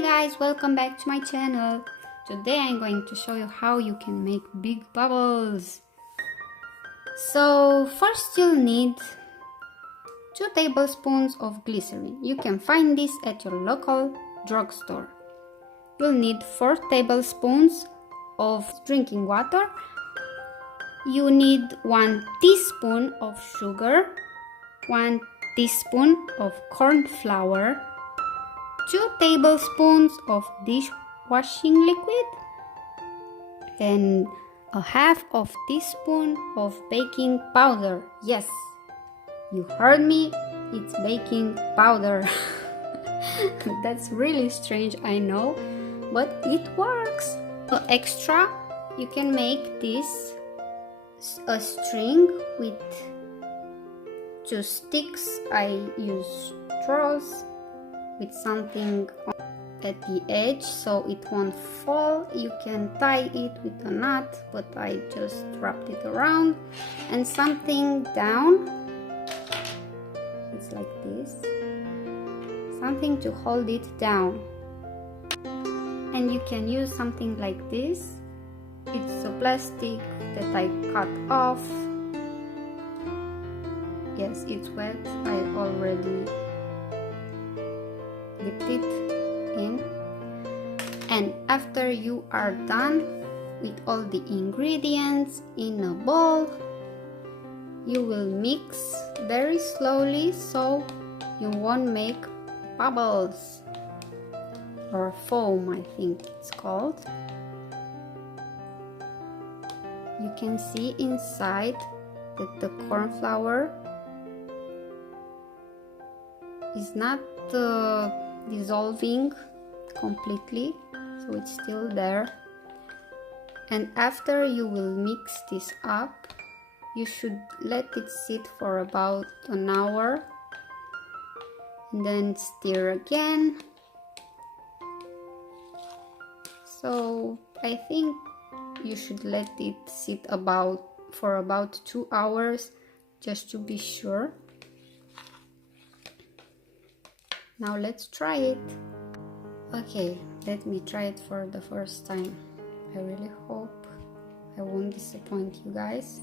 Hi guys, welcome back to my channel. Today I'm going to show you how you can make big bubbles. So first you'll need 2 tablespoons of glycerin. You can find this at your local drugstore. You'll need 4 tablespoons of drinking water. You need 1 teaspoon of sugar, 1 teaspoon of corn flour, 2 tablespoons of dishwashing liquid, and a half of teaspoon of baking powder. Yes, you heard me, it's baking powder. That's really strange, I know, but it works. For extra, you can make this a string with 2 sticks. I use straws with something at the edge so it won't fall. You can tie it with a knot, but I just wrapped it around, and something down. It's like this, something to hold it down. And you can use something like this. It's a plastic that I cut off. Yes, it's wet. I already dipped it in. And after you are done with all the ingredients in a bowl, you will mix very slowly so you won't make bubbles, or foam, I think it's called. You can see inside that the corn flour is not dissolving completely, so it's still there. And after you will mix this up, you should let it sit for about an hour and then stir again. So I think you should let it sit for about 2 hours just to be sure. Now let's try it. Okay, let me try it for the first time. I really hope I won't disappoint you guys.